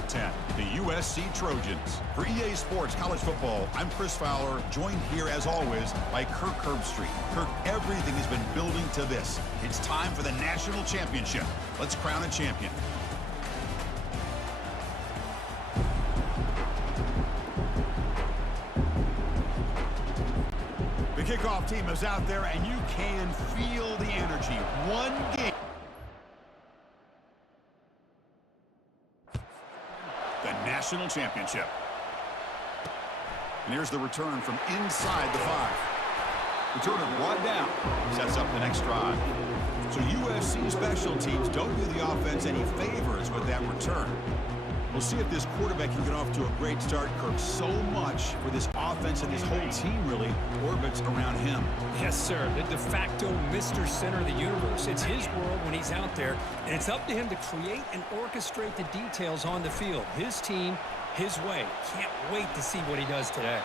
Big Ten, the USC Trojans. For EA Sports College Football, I'm Chris Fowler, joined here as always by Kirk Herbstreit. Kirk, everything has been building to this. It's time for the national championship. Let's crown a champion. The kickoff team is out there, and you can feel the energy. One game. The national championship. And here's the return from inside the 5. Returner brought down. Sets up the next drive. So USC special teams don't do the offense any favors with that return. We'll see if this quarterback can get off to a great start. Kirk, so much for this offense and his whole team really orbits around him. Yes, sir. The de facto Mr. Center of the universe. It's his world when he's out there, and it's up to him to create and orchestrate the details on the field. His team, his way. Can't wait to see what he does today.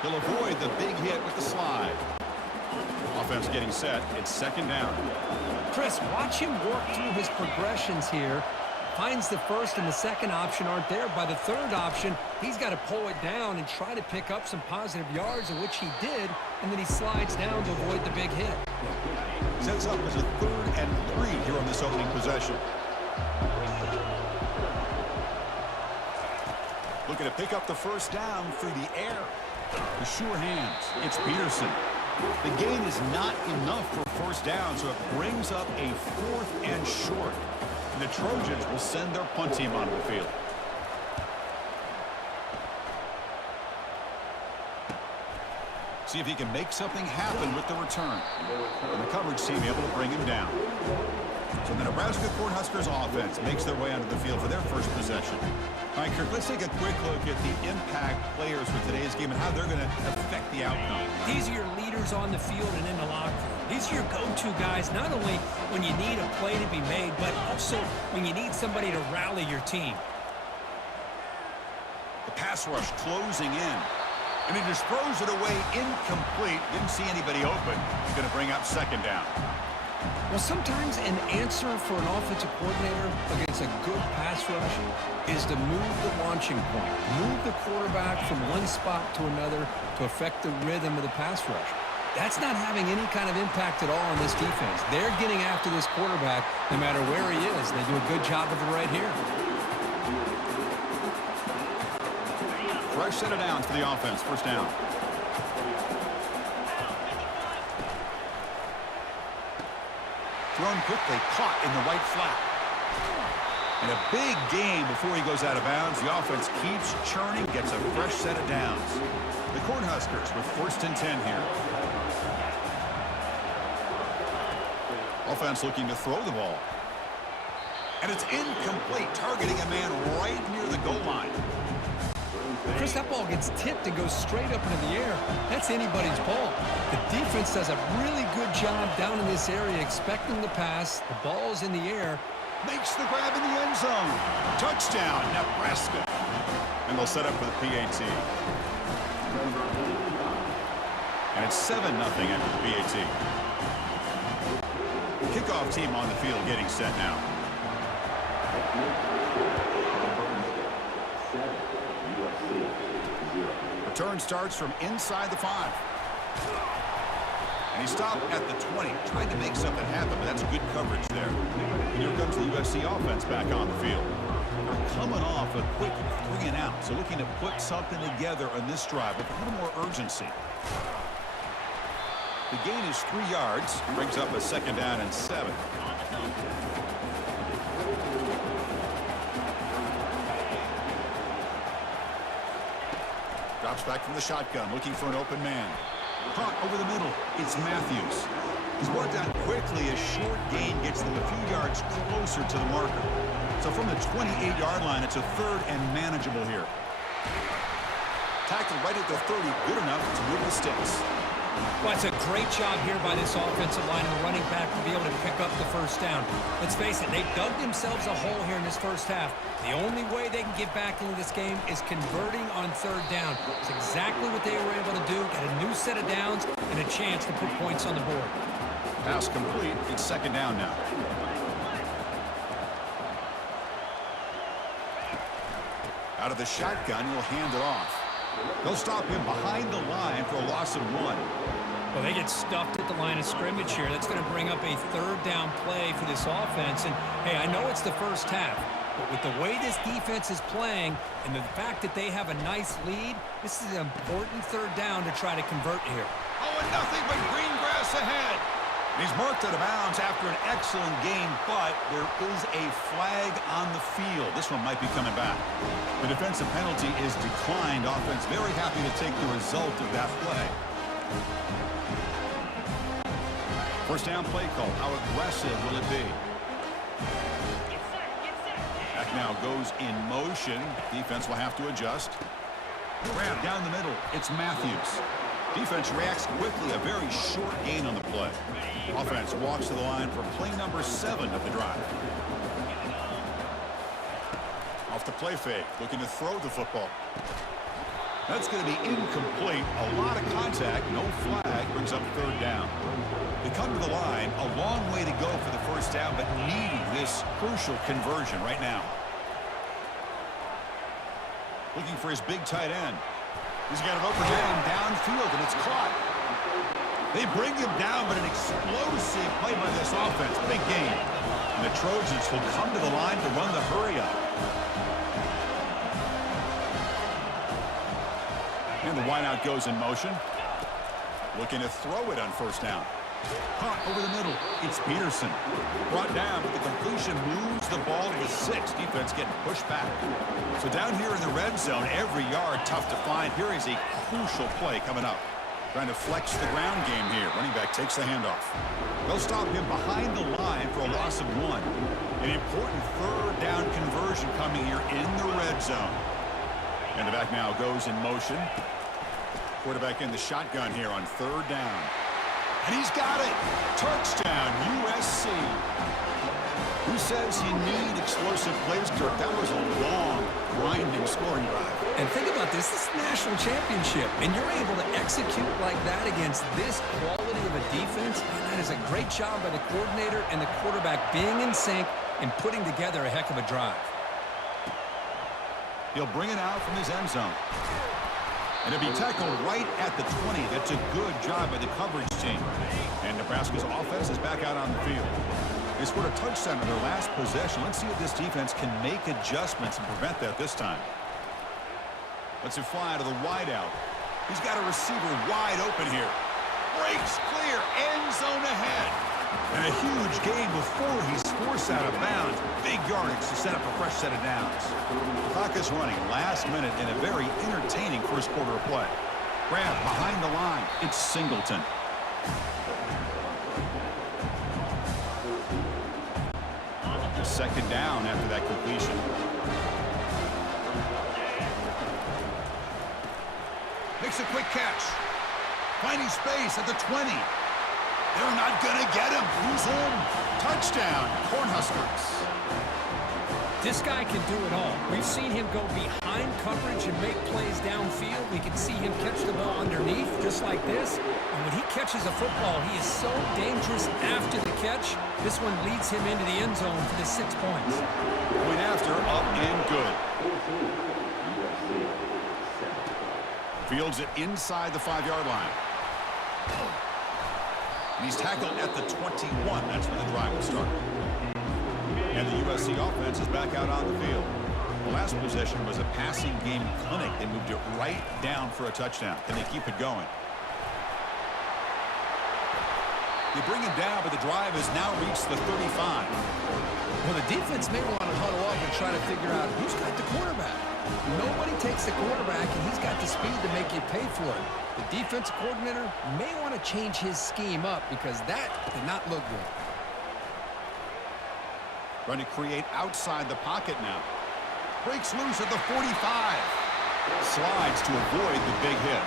He'll avoid the big hit with the slide. Offense getting set. It's second down. Chris, watch him work through his progressions here. Finds the first and the second option aren't there. By the third option, he's got to pull it down and try to pick up some positive yards, of which he did, and then he slides down to avoid the big hit. Sets up as a 3rd and 3 here on this opening possession. Looking to pick up the first down through the air. The sure hands. It's Peterson. The gain is not enough for first down, so it brings up a 4th and short. The Trojans will send their punt team onto the field. See if he can make something happen with the return. And the coverage team able to bring him down. So the Nebraska Cornhuskers offense makes their way onto the field for their first possession. All right, Kirk, let's take a quick look at the impact players for today's game and how they're going to affect the outcome. These are your leaders on the field and in the locker room. These are your go-to guys, not only when you need a play to be made, but also when you need somebody to rally your team. The pass rush closing in. And he just throws it away incomplete. Didn't see anybody open. He's going to bring up second down. Well, sometimes an answer for an offensive coordinator against a good pass rush is to move the launching point. Move the quarterback from one spot to another to affect the rhythm of the pass rush. That's not having any kind of impact at all on this defense. They're getting after this quarterback no matter where he is. They do a good job of it right here. Fresh set of downs for the offense. First down. Thrown quickly, caught in the right flat. And a big gain before he goes out of bounds. The offense keeps churning, gets a fresh set of downs. The Cornhuskers with 1st and 10 here. Offense looking to throw the ball. And it's incomplete, targeting a man right near the goal line. Chris, that ball gets tipped and goes straight up into the air. That's anybody's ball. The defense does a really good job down in this area, expecting the pass. The ball's in the air. Makes the grab in the end zone. Touchdown, Nebraska. And they'll set up for the PAT. And it's 7-0 after the PAT. Kickoff team on the field getting set now. Return starts from inside the 5. And he stopped at the 20. Tried to make something happen, but that's good coverage there. And here comes the USC offense back on the field. They're coming off a quick 3 and out, so looking to put something together on this drive with a little more urgency. The gain is 3 yards. Brings up a second down and 7. Drops back from the shotgun, looking for an open man. Caught over the middle. It's Matthews. He's worked out quickly. A short gain gets them a few yards closer to the marker. So from the 28-yard line, it's a 3rd and manageable here. Tackled right at the 30, good enough to move the sticks. Well, it's a great job here by this offensive line and running back to be able to pick up the first down. Let's face it, they've dug themselves a hole here in this first half. The only way they can get back into this game is converting on 3rd down. It's exactly what they were able to do. Got a new set of downs and a chance to put points on the board. Pass complete. It's second down now. Out of the shotgun, he'll hand it off. They'll stop him behind the line for a loss of 1. Well, they get stuffed at the line of scrimmage here. That's going to bring up a third down play for this offense. And, hey, I know it's the first half, but with the way this defense is playing and the fact that they have a nice lead, this is an important third down to try to convert here. Oh, and nothing but green grass ahead. He's marked out of bounds after an excellent game, but there is a flag on the field. This one might be coming back. The defensive penalty is declined. Offense very happy to take the result of that play. First down play call. How aggressive will it be? Back now goes in motion. Defense will have to adjust. Grab down the middle. It's Matthews. Defense reacts quickly. A very short gain on the play. Offense walks to the line for play number 7 of the drive. Off the play fake. Looking to throw the football. That's going to be incomplete. A lot of contact. No flag. Brings up third down. They come to the line. A long way to go for the first down, but needing this crucial conversion right now. Looking for his big tight end. He's got an open man downfield, and it's caught. They bring him down, but an explosive play by this offense. Big gain. And the Trojans will come to the line to run the hurry-up. And the wideout goes in motion. Looking to throw it on first down. Caught over the middle. It's Peterson. Brought down, but the completion moves the ball to the 6. Defense getting pushed back. So down here in the red zone, every yard tough to find. Here is a crucial play coming up. Trying to flex the ground game here. Running back takes the handoff. They'll stop him behind the line for a loss of 1. An important third down conversion coming here in the red zone. And the back now goes in motion. Quarterback in the shotgun here on third down. And he's got it. Touchdown, USC. Who says you need explosive plays, Kirk? That was a long, grinding scoring drive. And think about this. This is a national championship, and you're able to execute like that against this quality of a defense. And that is a great job by the coordinator and the quarterback being in sync and putting together a heck of a drive. He'll bring it out from his end zone. And it'll be tackled right at the 20. That's a good job by the coverage team. And Nebraska's offense is back out on the field. They scored a touchdown in their last possession. Let's see if this defense can make adjustments and prevent that this time. Lets it fly to the wideout. He's got a receiver wide open here. Breaks clear. End zone ahead. And a huge gain before he's forced out of bounds. Big yardage to set up a fresh set of downs. The clock is running last minute in a very entertaining first quarter of play. Grab behind the line. It's Singleton. A second down after that completion. Makes a quick catch. Finding space at the 20. They're not going to get him. Who's in? Touchdown, Cornhuskers. This guy can do it all. We've seen him go behind coverage and make plays downfield. We can see him catch the ball underneath just like this. And when he catches a football, he is so dangerous after the catch. This one leads him into the end zone for the 6 points. Point after, up and good. Fields it inside the 5-yard line. And he's tackled at the 21. That's when the drive will start. And the USC offense is back out on the field. The last possession was a passing game clinic. They moved it right down for a touchdown. Can they keep it going? They bring it down, but the drive has now reached the 35. Well, the defense may want to huddle up and try to figure out who's got the quarterback. Nobody takes the quarterback, and he's got the speed to make you pay for it. The defense coordinator may want to change his scheme up because that did not look good. Trying to create outside the pocket now. Breaks loose at the 45. Slides to avoid the big hit.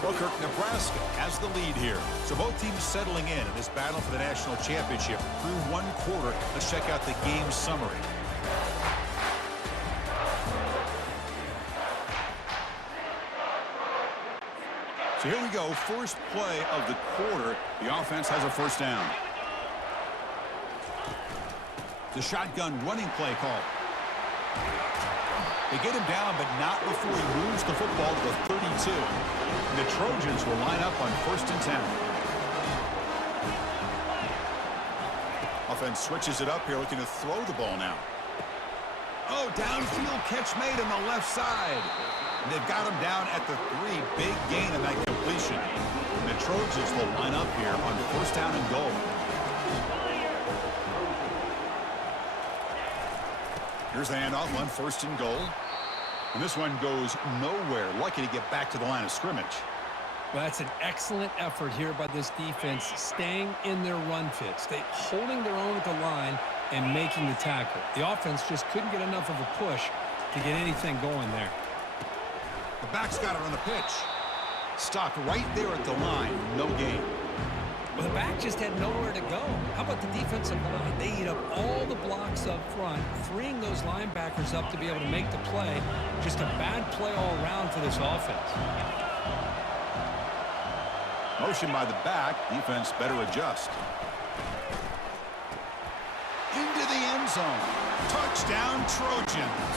Booker, Nebraska has the lead here. So both teams settling in this battle for the national championship through one quarter. Let's check out the game summary. So here we go. First play of the quarter. The offense has a first down. The shotgun running play call. They get him down, but not before he moves the football to the 32. And the Trojans will line up on 1st and 10. Offense switches it up here, looking to throw the ball now. Oh, downfield catch made on the left side. And they've got him down at the 3. Big gain on that completion. And the Trojans will line up here on 1st down and goal. Here's the handoff on 1st and goal. And this one goes nowhere. Lucky to get back to the line of scrimmage. Well, that's an excellent effort here by this defense, staying in their run fit, holding their own at the line and making the tackle. The offense just couldn't get enough of a push to get anything going there. The back's got it on the pitch. Stopped right there at the line. No gain. Well, the back just had nowhere to go. How about the defensive line? They eat up all the blocks up front, freeing those linebackers up to be able to make the play. Just a bad play all around for this offense. Motion by the back. Defense better adjust. Into the end zone. Touchdown, Trojans.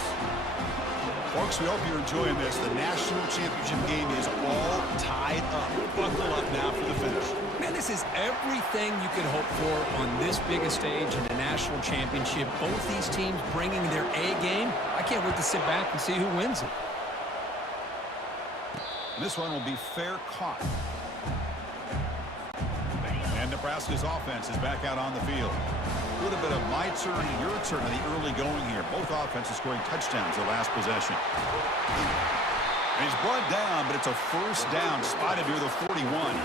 Folks, we hope you're enjoying this. The national championship game is all tied up. Buckle up now for the finish. Man, this is everything you could hope for on this biggest stage in the national championship. Both these teams bringing their A game. I can't wait to sit back and see who wins it. And this one will be fair caught. And Nebraska's offense is back out on the field. A little bit of my turn and your turn in the early going here. Both offenses scoring touchdowns the last possession. And he's brought down, but it's a 1st down, spotted near the 41.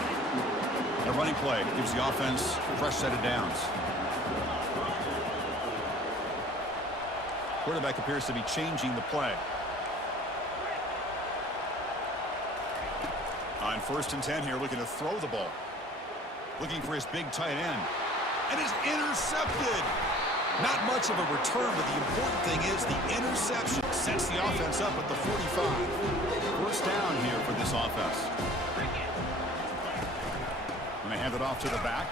The running play gives the offense a fresh set of downs. Quarterback appears to be changing the play. On 1st and 10 here, looking to throw the ball. Looking for his big tight end. And is intercepted. Not much of a return, but the important thing is the interception sets the offense up at the 45. 1st down here for this offense. And they hand it off to the back.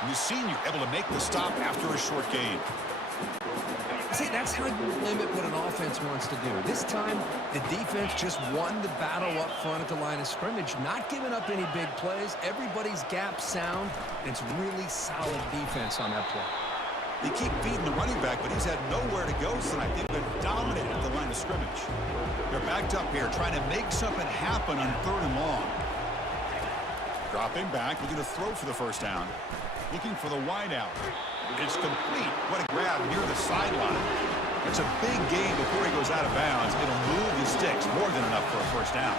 And the senior able to make the stop after a short gain. See, that's how you limit what an offense wants to do. This time, the defense just won the battle up front at the line of scrimmage, not giving up any big plays. Everybody's gap sound, and it's really solid defense on that play. They keep feeding the running back, but he's had nowhere to go tonight. They've been dominated at the line of scrimmage. They're backed up here, trying to make something happen on 3rd and long. Dropping back, looking to throw for the 1st down. Looking for the wideout. It's complete. What a grab near the sideline. It's a big gain before he goes out of bounds. It'll move the sticks. More than enough for a 1st down.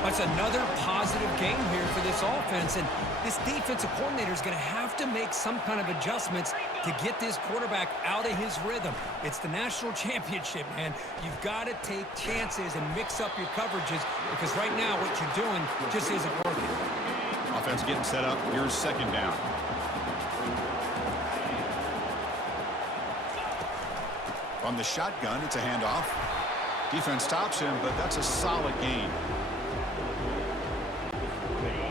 That's another positive game here for this offense. And this defensive coordinator is going to have to make some kind of adjustments to get this quarterback out of his rhythm. It's the national championship, man. You've got to take chances and mix up your coverages because right now what you're doing just isn't working. Offense getting set up. Here's 2nd down. From the shotgun, it's a handoff. Defense stops him, but that's a solid gain.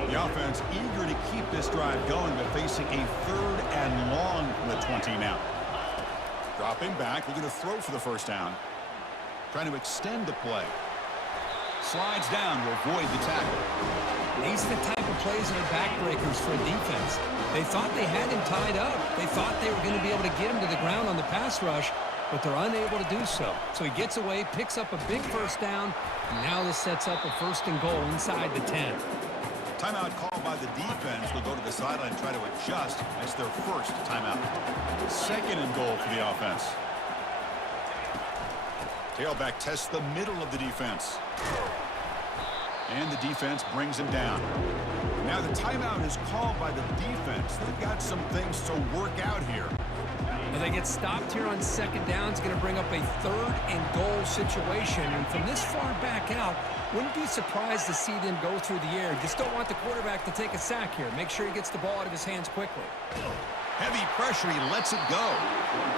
The offense eager to keep this drive going, but facing a 3rd and long from the 20 now. Dropping back, looking to throw for the 1st down. Trying to extend the play. Slides down to avoid the tackle. These are the type of plays that are backbreakers for a defense. They thought they had him tied up. They thought they were going to be able to get him to the ground on the pass rush, but they're unable to do so. So he gets away, picks up a big 1st down, and now this sets up a 1st and goal inside the 10. Timeout called by the defense. They'll go to the sideline and try to adjust. That's their 1st timeout. 2nd and goal for the offense. Tailback tests the middle of the defense. And the defense brings him down. Now the timeout is called by the defense. They've got some things to work out here. Well, they get stopped here on 2nd down. It's going to bring up a 3rd and goal situation. And from this far back out, wouldn't be surprised to see them go through the air. Just don't want the quarterback to take a sack here. Make sure he gets the ball out of his hands quickly. Heavy pressure, he lets it go.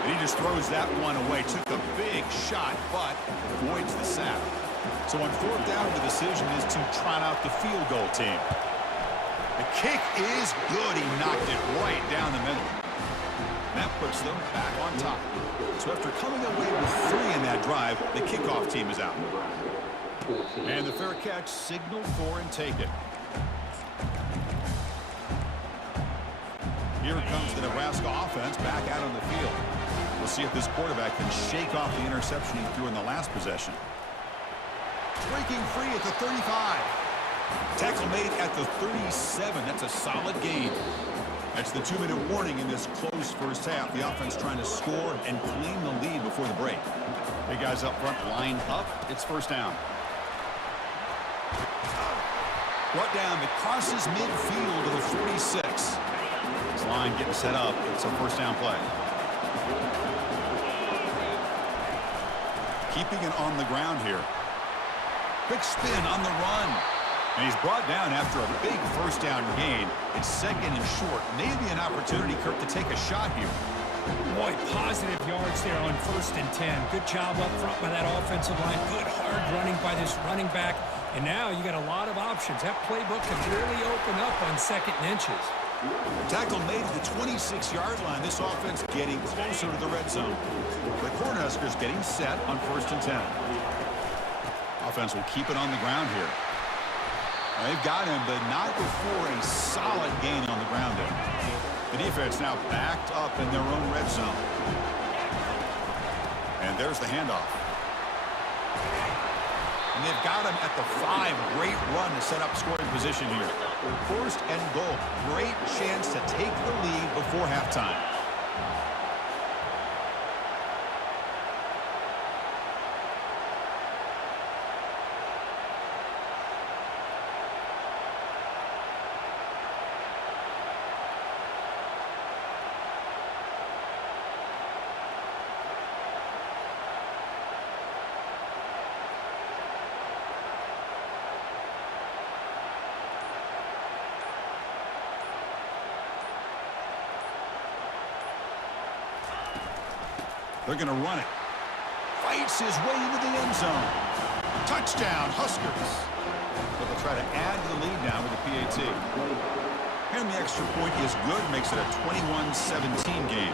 And he just throws that one away. Took a big shot, but avoids the sack. So on 4th down, the decision is to trot out the field goal team. The kick is good. He knocked it right down the middle. And that put puts them back on top. So after coming away with 3 in that drive, the kickoff team is out. And the fair catch signaled for and taken. Here comes the Nebraska offense back out on the field. We'll see if this quarterback can shake off the interception he threw in the last possession. Breaking free at the 35. Tackle made at the 37. That's a solid gain. That's the 2-minute warning in this close first half. The offense trying to score and claim the lead before the break. Big guys up front line up. It's first down. Brought down that crosses midfield to the 46. This line getting set up. It's a first down play. Keeping it on the ground here. Quick spin on the run. And he's brought down after a big first down gain. It's second and short. Maybe an opportunity, Kirk, to take a shot here. Boy, positive yards there on 1st and 10. Good job up front by that offensive line. Good hard running by this running back. And now you got a lot of options. That playbook can really open up on 2nd and inches. Tackle made at the 26-yard line. This offense getting closer to the red zone. The Cornhuskers getting set on 1st and 10. Offense will keep it on the ground here. They've got him, but not before a solid gain on the ground there. The defense now backed up in their own red zone. And there's the handoff. And they've got him at the 5. Great run to set up scoring position here. 1st and goal. Great chance to take the lead before halftime. They're going to run it. Fights his way into the end zone. Touchdown, Huskers. So they'll try to add to the lead now with the PAT. And the extra point is good, makes it a 21-17 game.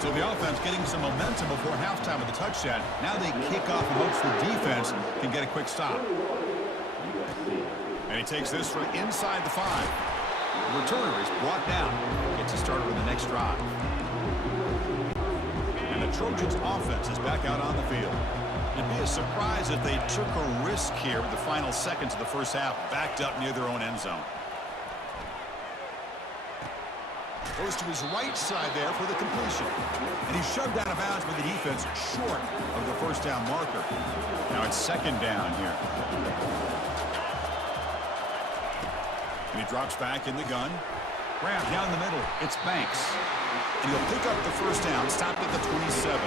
So the offense getting some momentum before halftime with the touchdown. Now they kick off and hopes the defense can get a quick stop. And he takes this from inside the 5. The returner is brought down. Gets a starter in the next drive. The Trojans offense is back out on the field. It'd be a surprise if they took a risk here with the final seconds of the first half, backed up near their own end zone. Goes to his right side there for the completion. And he's shoved out of bounds with the defense short of the first down marker. Now it's 2nd down here. And he drops back in the gun. Grab down the middle. It's Banks. And he'll pick up the first down, stopped at the 27.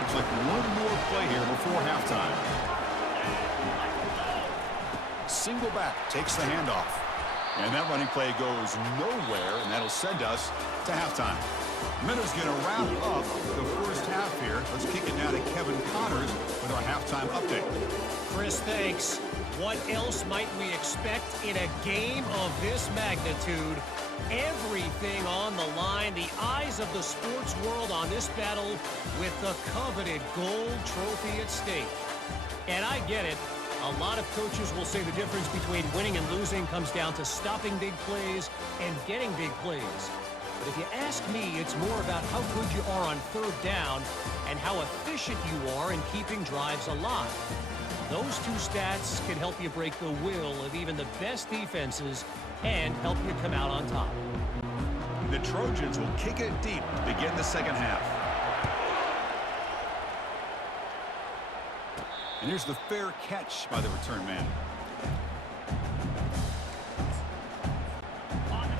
Looks like one more play here before halftime. Single back, takes the handoff. And that running play goes nowhere, and that'll send us to halftime. Minnows going to wrap up the first half here. Let's kick it now to Kevin Connors with our halftime update. Chris, thanks. What else might we expect in a game of this magnitude? Everything on the line, the eyes of the sports world on this battle with the coveted gold trophy at stake. And I get it. A lot of coaches will say the difference between winning and losing comes down to stopping big plays and getting big plays. But if you ask me, it's more about how good you are on 3rd down and how efficient you are in keeping drives alive. Those 2 stats can help you break the will of even the best defenses and help you come out on top. The Trojans will kick it deep to begin the second half. And here's the fair catch by the return man.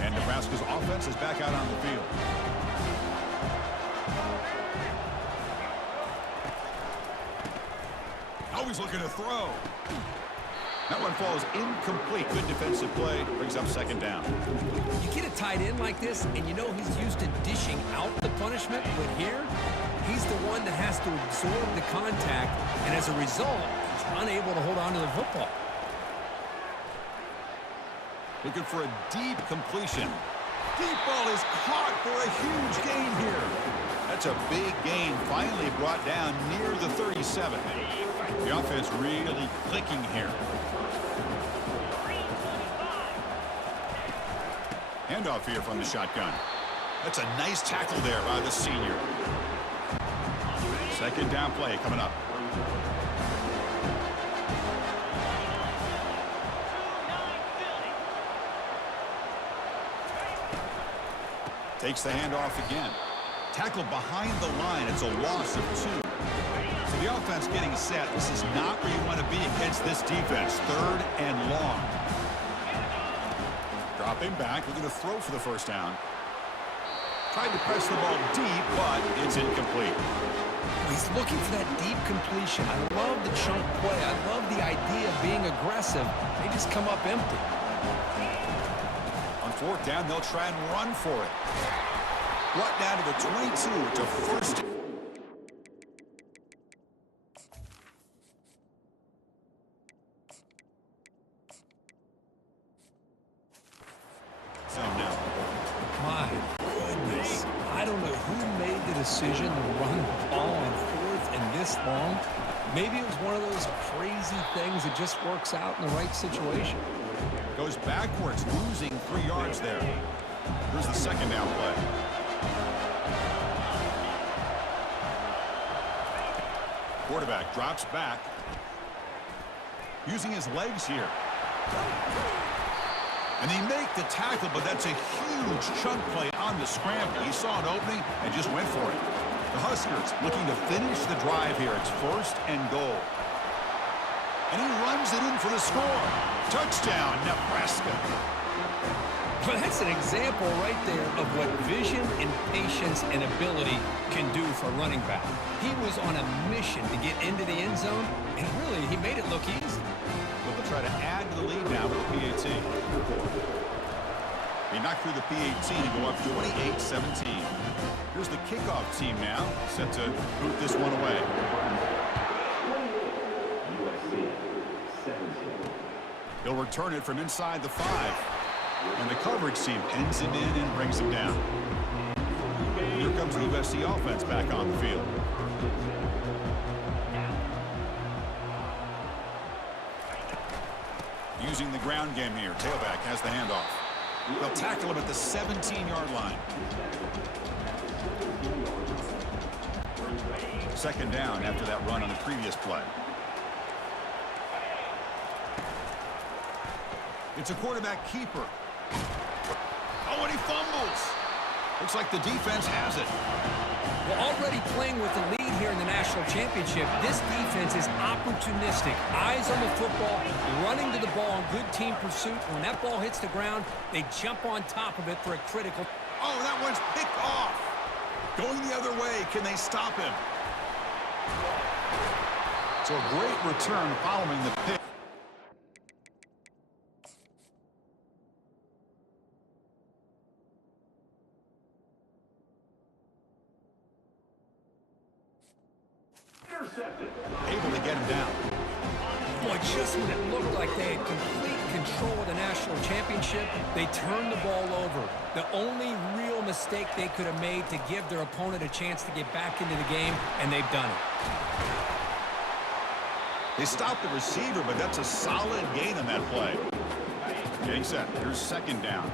And Nebraska's offense is back out on the field. Always looking to throw. That one falls incomplete. Good defensive play. Brings up 2nd down. You get a tight end like this, and you know he's used to dishing out the punishment, but here, he's the one that has to absorb the contact, and as a result, he's unable to hold on to the football. Looking for a deep completion. Deep ball is caught for a huge gain here. That That's a big gain, finally brought down near the 37. The offense really clicking here. Handoff here from the shotgun. That's a nice tackle there by the senior. Second down play coming up. Takes the handoff again. Tackle behind the line. It's a loss of 2. So the offense getting set. This is not where you want to be against this defense. 3rd and long. Dropping back. Looking to throw for the first down. Tried to press the ball deep, but it's incomplete. He's looking for that deep completion. I love the chunk play. I love the idea of being aggressive. They just come up empty. On 4th down, they'll try and run for it. Brought down to the 22 to first. So now. My goodness. I don't know who made the decision to run the ball on 4th and this long. Maybe it was one of those crazy things that just works out in the right situation. Goes backwards, losing 3 yards there. Here's the second down play. Quarterback drops back. Using his legs here. And they make the tackle, but that's a huge chunk play on the scramble. He saw an opening and just went for it. The Huskers looking to finish the drive here. It's 1st and goal. And he runs it in for the score. Touchdown, Nebraska. Well, that's an example right there of what vision and patience and ability can do for a running back. He was on a mission to get into the end zone, and really, he made it look easy. But they'll try to add to the lead now with the PAT. They knock through the PAT and go up 28-17. Here's the kickoff team now, set to boot this one away. He'll return it from inside the 5. And the coverage team pins him in and brings him down. Here comes the USC offense back on the field. Using the ground game here. Tailback has the handoff. They'll tackle him at the 17-yard line. Second down after that run on the previous play. It's a quarterback keeper. Oh, and he fumbles. Looks like the defense has it. Well, already playing with the lead here in the national championship, this defense is opportunistic. Eyes on the football, running to the ball in good team pursuit. When that ball hits the ground, they jump on top of it for a critical. Oh, that one's picked off. Going the other way. Can they stop him? So a great return following the pick. Able to get him down. Boy, just when it looked like they had complete control of the national championship, they turned the ball over. The only real mistake they could have made to give their opponent a chance to get back into the game, and they've done it. They stopped the receiver, but that's a solid gain on that play. Getting set. Here's second down.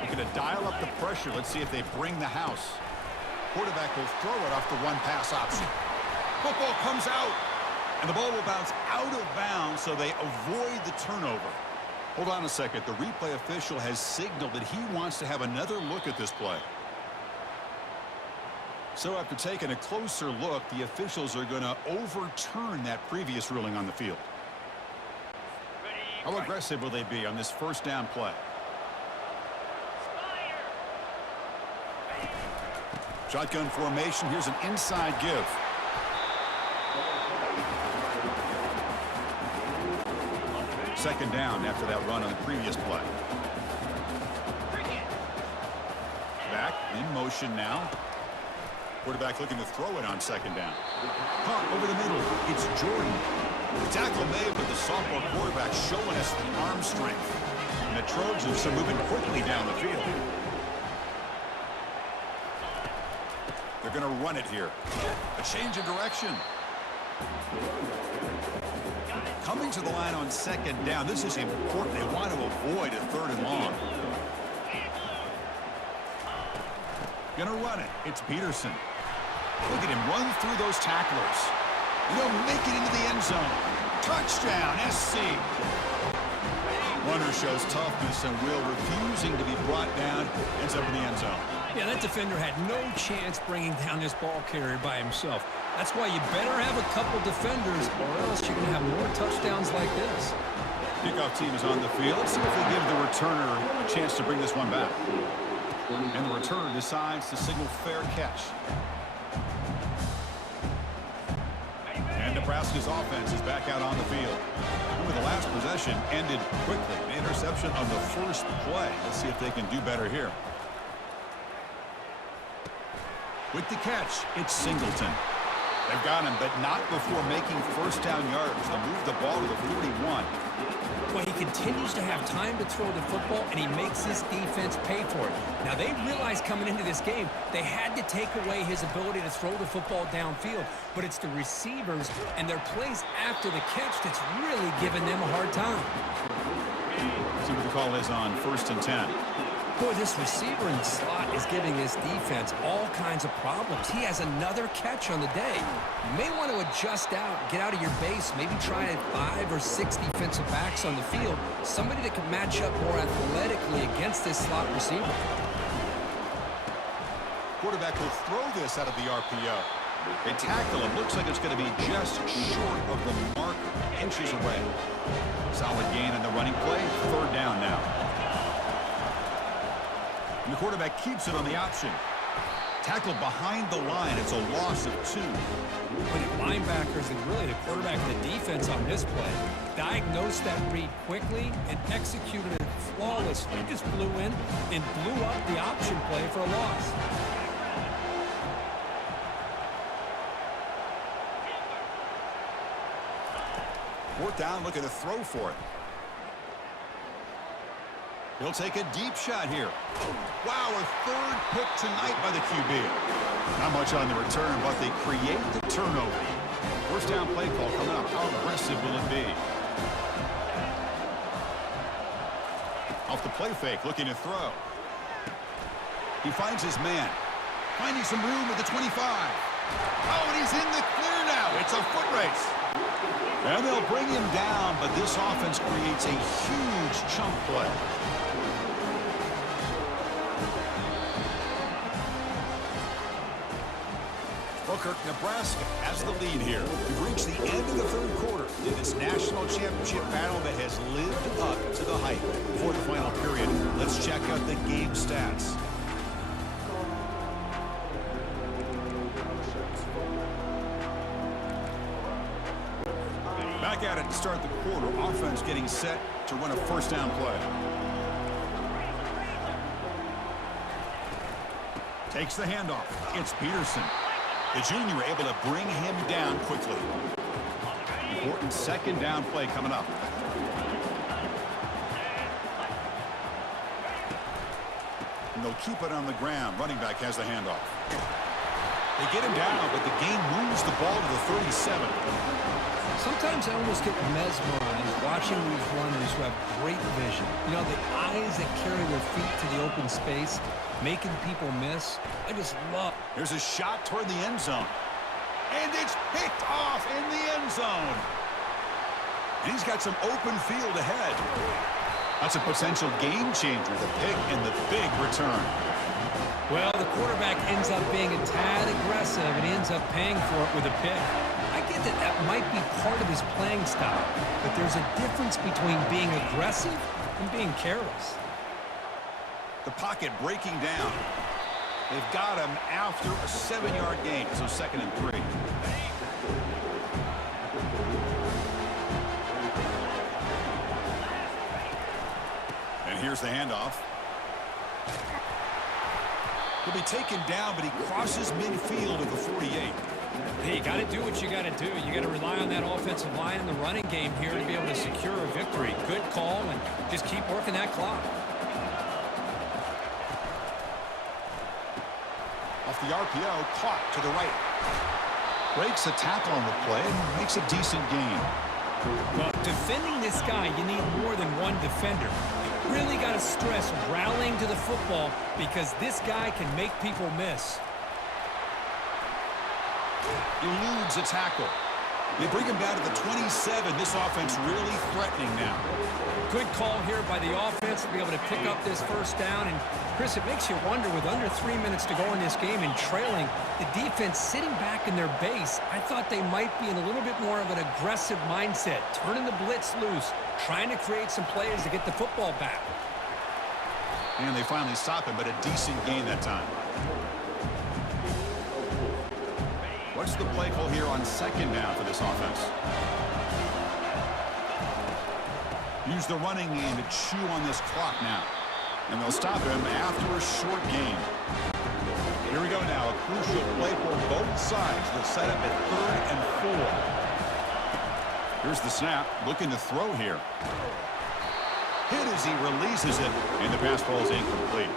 Looking to dial up the pressure. Let's see if they bring the house. Quarterback will throw it off the one-pass option. Football comes out, and the ball will bounce out of bounds, so they avoid the turnover. Hold on a second. The replay official has signaled that he wants to have another look at this play. So after taking a closer look, the officials are going to overturn that previous ruling on the field. How aggressive will they be on this first down play? Shotgun formation. Here's an inside give. Second down after that run on the previous play. Back in motion now. Quarterback looking to throw it on second down. Pump over the middle. It's Jordan. The tackle made, but the sophomore quarterback showing us the arm strength. And the Trojans are moving quickly down the field. They're going to run it here. A change of direction. Coming to the line on second down. This is important. They want to avoid a third and long. Going to run it. It's Peterson. Look at him run through those tacklers. He'll make it into the end zone. Touchdown, SC. Runner shows toughness and will, refusing to be brought down. Ends up in the end zone. Yeah, that defender had no chance bringing down this ball carrier by himself. That's why you better have a couple defenders, or else you're going to have more touchdowns like this. Kickoff team is on the field. Let's see if they give the returner a chance to bring this one back. And the returner decides to signal fair catch. And Nebraska's offense is back out on the field. Remember, the last possession ended quickly. An interception on the first play. Let's see if they can do better here. With the catch, it's Singleton. They've got him, but not before making first down yards to move the ball to the 41. Well, he continues to have time to throw the football, and he makes his defense pay for it. Now, they realized coming into this game they had to take away his ability to throw the football downfield, but it's the receivers and their plays after the catch that's really giving them a hard time. See what the call is on 1st and 10. Boy, this receiver in the slot is giving this defense all kinds of problems. He has another catch on the day. You may want to adjust out, get out of your base, maybe try 5 or 6 defensive backs on the field, somebody that can match up more athletically against this slot receiver. Quarterback will throw this out of the RPO. They tackle him. Looks like it's going to be just short of the mark, inches away. Solid gain in the running play. 3rd down now. And the quarterback keeps it on the option. Tackled behind the line. It's a loss of 2. But the linebackers and really the quarterback and the defense on this play diagnosed that read quickly and executed it flawlessly. Just flew in and blew up the option play for a loss. Fourth down, looking to throw for it. He'll take a deep shot here. Wow, a 3rd pick tonight by the QB. Not much on the return, but they create the turnover. First down play call coming up. How aggressive will it be? Off the play fake, looking to throw. He finds his man. Finding some room at the 25. Oh, and he's in the clear now. It's a foot race. And they'll bring him down, but this offense creates a huge chunk play. Well, Kirk, Nebraska has the lead here. We've reached the end of the 3rd quarter in this national championship battle that has lived up to the hype. Before the final period, let's check out the game stats. Back at it to start the quarter. Offense getting set to run a first down play. Takes the handoff. It's Peterson. The junior able to bring him down quickly. Important 2nd down play coming up. And they'll keep it on the ground. Running back has the handoff. They get him down, but the game moves the ball to the 37. Sometimes I almost get mesmerized watching these runners who have great vision. You know, the eyes that carry their feet to the open space, making people miss. I just love. There's a shot toward the end zone. And it's picked off in the end zone. And he's got some open field ahead. That's a potential game changer, the pick and the big return. Well, the quarterback ends up being a tad aggressive, and he ends up paying for it with a pick. I get that that might be part of his playing style, but there's a difference between being aggressive and being careless. The pocket breaking down. They've got him after a 7-yard gain, so 2nd and 3. And here's the handoff. He'll be taken down, but he crosses midfield at the 48. Hey, you got to do what you got to do. You got to rely on that offensive line in the running game here to be able to secure a victory. Good call, and just keep working that clock. Off the RPO, caught to the right. Breaks a tackle on the play and makes a decent gain. Well, defending this guy, you need more than one defender. You really got to stress rallying to the football because this guy can make people miss. Eludes a tackle. They bring him down to the 27. This offense really threatening now. Good call here by the offense to be able to pick up this first down. And, Chris, it makes you wonder, with under 3 minutes to go in this game and trailing, the defense sitting back in their base, I thought they might be in a little bit more of an aggressive mindset, turning the blitz loose, trying to create some plays to get the football back. And they finally stop him, but a decent gain that time. What's the play call here on second down for this offense? Use the running game to chew on this clock now. And they'll stop him after a short gain. Here we go now. A crucial play for both sides. They'll set up at 3rd and 4. Here's the snap. Looking to throw here. Hit as he releases it. And the pass ball is incomplete.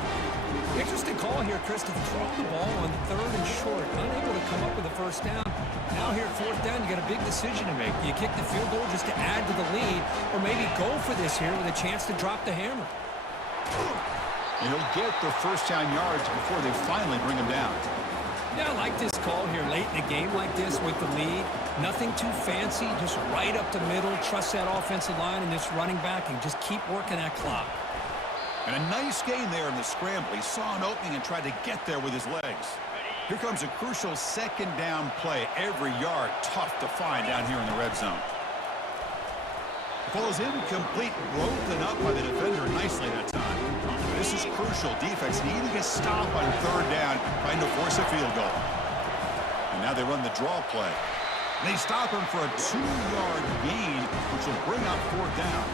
Interesting call here, Chris, to throw the ball on 3rd and short. Unable to come up with a first down. Now here at 4th down, you got a big decision to make. Do you kick the field goal just to add to the lead, or maybe go for this here with a chance to drop the hammer? And he'll get the first down yards before they finally bring him down. Yeah, I like this call here late in a game like this with the lead. Nothing too fancy, just right up the middle. Trust that offensive line and this running back and just keep working that clock. And a nice gain there in the scramble. He saw an opening and tried to get there with his legs. Here comes a crucial second down play. Every yard tough to find down here in the red zone. The ball is incomplete, broken up by the defender nicely that time. This is crucial. Defense needing a stop on 3rd down, trying to force a field goal. And now they run the draw play. And they stop him for a 2-yard gain, which will bring up 4th down.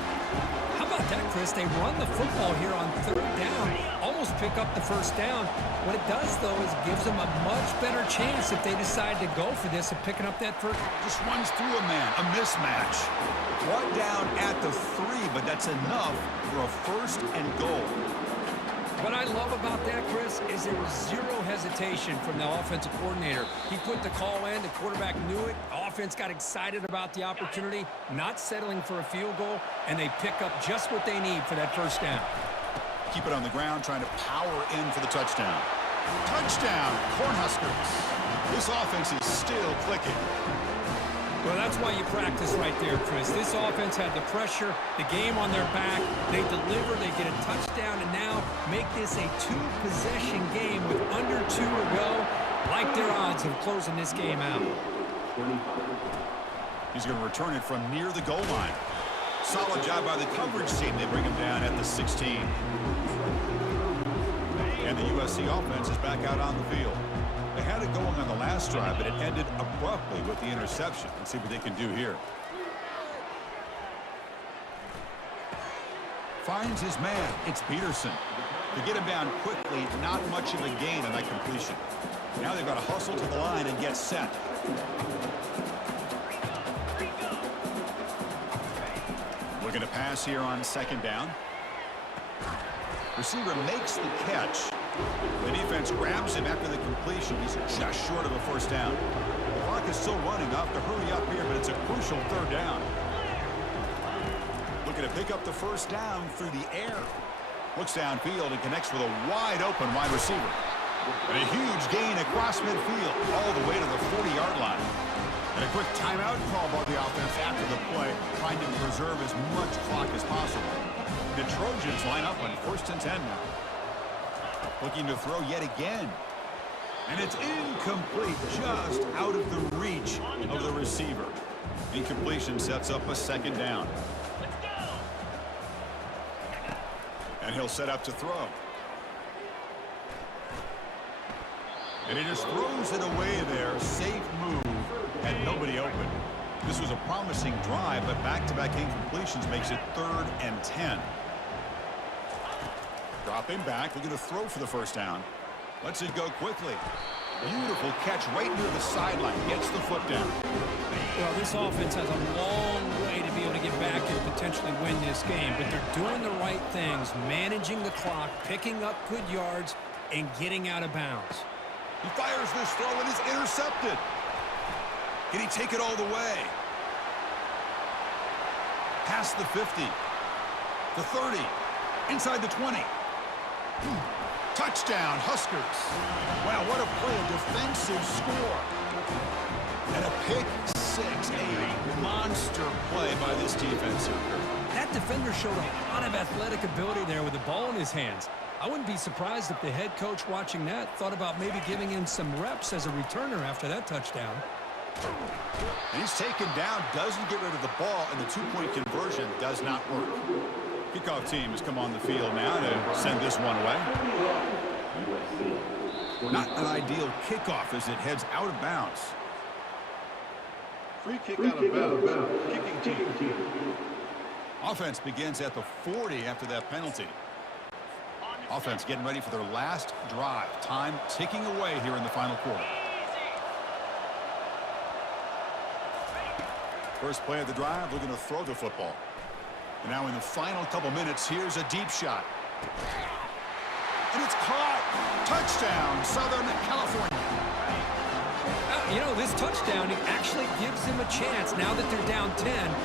How about that, Chris? They run the football here on 3rd down, almost pick up the first down. What it does, though, is gives them a much better chance if they decide to go for this and picking up that first. Just runs through a man, a mismatch. Brought down at the 3, but that's enough for a 1st and goal. What I love about that, Chris, is there was zero hesitation from the offensive coordinator. He put the call in, the quarterback knew it, the offense got excited about the opportunity, not settling for a field goal, and they pick up just what they need for that first down. Keep it on the ground, trying to power in for the touchdown. Touchdown, Cornhuskers. This offense is still clicking. Well, that's why you practice right there, Chris. This offense had the pressure, the game on their back. They deliver, they get a touchdown, and now make this a 2-possession game with under 2 to go. Like their odds of closing this game out. He's going to return it from near the goal line. Solid job by the coverage team. They bring him down at the 16. And the USC offense is back out on the field. They had it going on the last drive, but it ended abruptly with the interception. Let's see what they can do here. Finds his man. It's Peterson. To get him down quickly, not much of a gain on that completion. Now they've got to hustle to the line and get set. Looking to pass here on 2nd down. Receiver makes the catch. The defense grabs him after the completion. He's just short of a first down. The clock is still running. Off to hurry up here, but it's a crucial 3rd down. Looking to pick up the first down through the air. Looks downfield and connects with a wide open wide receiver. And a huge gain across midfield, all the way to the 40-yard line. And a quick timeout call by the offense after the play, trying to preserve as much clock as possible. The Trojans line up on 1st and 10 now. Looking to throw yet again. And it's incomplete, just out of the reach of the receiver. Incompletion sets up a 2nd down. And he'll set up to throw. And he just throws it away there. Safe move. Had nobody open. This was a promising drive, but back-to-back incompletions makes it 3rd and 10. Dropping back, looking to throw for the first down. Lets it go quickly. Beautiful catch right near the sideline. Gets the foot down. Well, this offense has a long way to be able to get back and potentially win this game, but they're doing the right things, managing the clock, picking up good yards, and getting out of bounds. He fires this throw and is intercepted. Can he take it all the way? Past the 50. The 30. Inside the 20. Touchdown, Huskers. Wow, what a play, a defensive score. And a pick six, a monster play by this defense. That defender showed a lot of athletic ability there with the ball in his hands. I wouldn't be surprised if the head coach watching that thought about maybe giving him some reps as a returner after that touchdown. And he's taken down, doesn't get rid of the ball, and the two-point conversion does not work. Kickoff team has come on the field now to send this one away. Not an ideal kickoff as it heads out of bounds. Free kick out of bounds. Kicking team. Offense begins at the 40 after that penalty. Offense getting ready for their last drive. Time ticking away here in the final quarter. First play of the drive, looking to throw the football. And now in the final couple minutes, here's a deep shot. And it's caught. Touchdown, Southern California. You know, this touchdown actually gives them a chance now that they're down 10.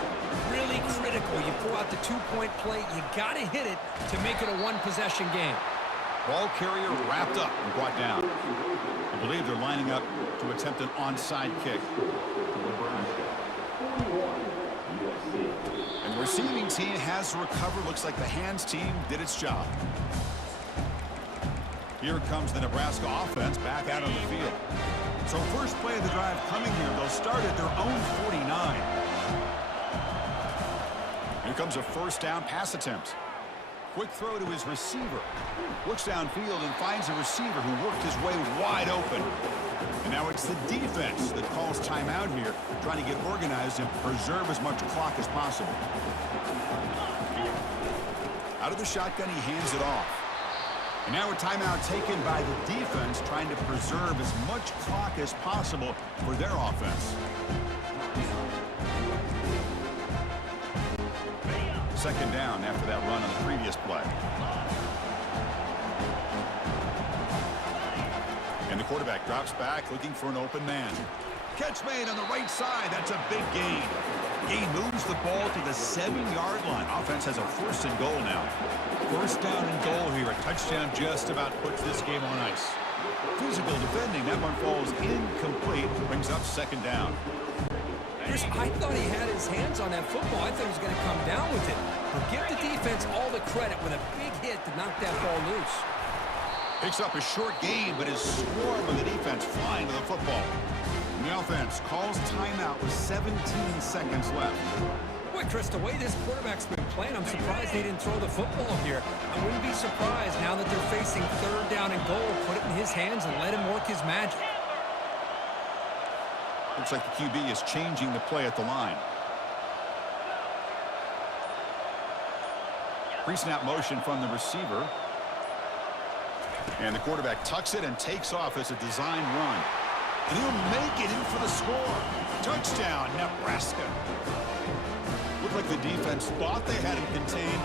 Really critical. You pull out the two-point play. You got to hit it to make it a one-possession game. Ball carrier wrapped up and brought down. I believe they're lining up to attempt an onside kick. And the receiving team has recovered. Looks like the hands team did its job. Here comes the Nebraska offense back out on the field. So first play of the drive coming here. They'll start at their own 49. Here comes a first down pass attempt. Quick throw to his receiver. Looks downfield and finds a receiver who worked his way wide open. And now it's the defense that calls timeout here, trying to get organized and preserve as much clock as possible. Out of the shotgun, he hands it off. And now a timeout taken by the defense, trying to preserve as much clock as possible for their offense. Second down after that run on the previous play. And the quarterback drops back, looking for an open man. Catch made on the right side. That's a big gain. Gain moves the ball to the 7-yard line. Offense has a first and goal now. First down and goal here. A touchdown just about puts this game on ice. Physical defending. That one falls incomplete. Brings up second down. I thought he had his hands on that football. I thought he was going to come down with it. But give the defense all the credit with a big hit to knock that ball loose. Picks up a short gain, but is swarmed with the defense flying to the football. And the offense calls timeout with 17 seconds left. Boy, Chris, the way this quarterback's been playing, I'm surprised they didn't throw the football here. I wouldn't be surprised now that they're facing third down and goal. Put it in his hands and let him work his magic. Looks like the QB is changing the play at the line. Pre-snap motion from the receiver. And the quarterback tucks it and takes off as a design run. And he'll make it in for the score. Touchdown, Nebraska. Looked like the defense thought they had him contained.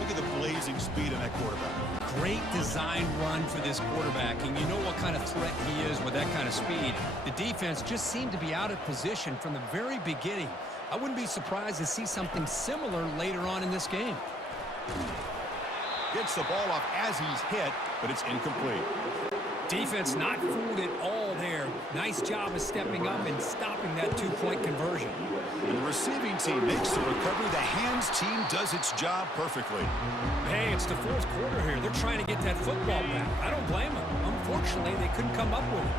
Look at the blazing speed of that quarterback. Great design run for this quarterback, and you know what kind of threat he is with that kind of speed. The defense just seemed to be out of position from the very beginning. I wouldn't be surprised to see something similar later on in this game. Gets the ball off as he's hit, but it's incomplete. Defense not fooled at all there. Nice job of stepping up and stopping that two-point conversion. And the receiving team makes the recovery. The hands team does its job perfectly. Hey, it's the fourth quarter here. They're trying to get that football back. I don't blame them. Unfortunately, they couldn't come up with it.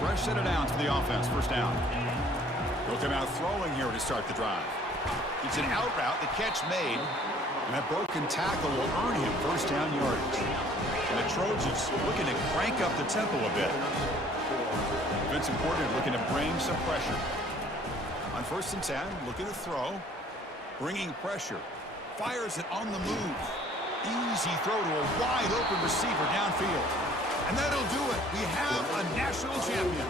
Fresh set of downs for the offense. First down. They'll come out throwing here to start the drive. It's an out route. The catch made. And that broken tackle will earn him first down yardage. And the Trojans looking to crank up the tempo a bit. Defensive coordinator looking to bring some pressure. On first and 10, looking to throw. Bringing pressure. Fires it on the move. Easy throw to a wide open receiver downfield. And that'll do it. We have a national champion.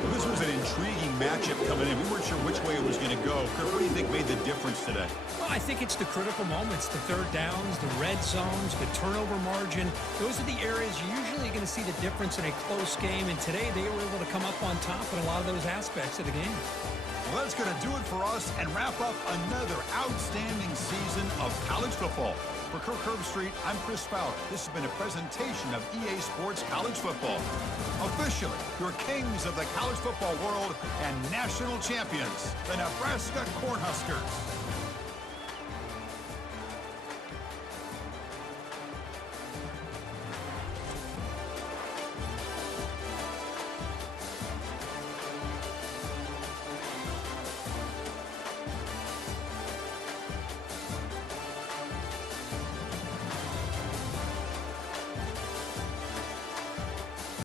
Well, this was an intriguing matchup coming in. We weren't sure which way it was going to go. Kurt, what do you think made the difference today? Well, I think it's the critical moments, the third downs, the red zones, the turnover margin. Those are the areas you're usually going to see the difference in a close game, and today they were able to come up on top in a lot of those aspects of the game. Well, that's going to do it for us and wrap up another outstanding season of college football. For Kirk Herbstreit, I'm Chris Fowler. This has been a presentation of EA Sports College Football. Officially, your kings of the college football world and national champions, the Nebraska Cornhuskers.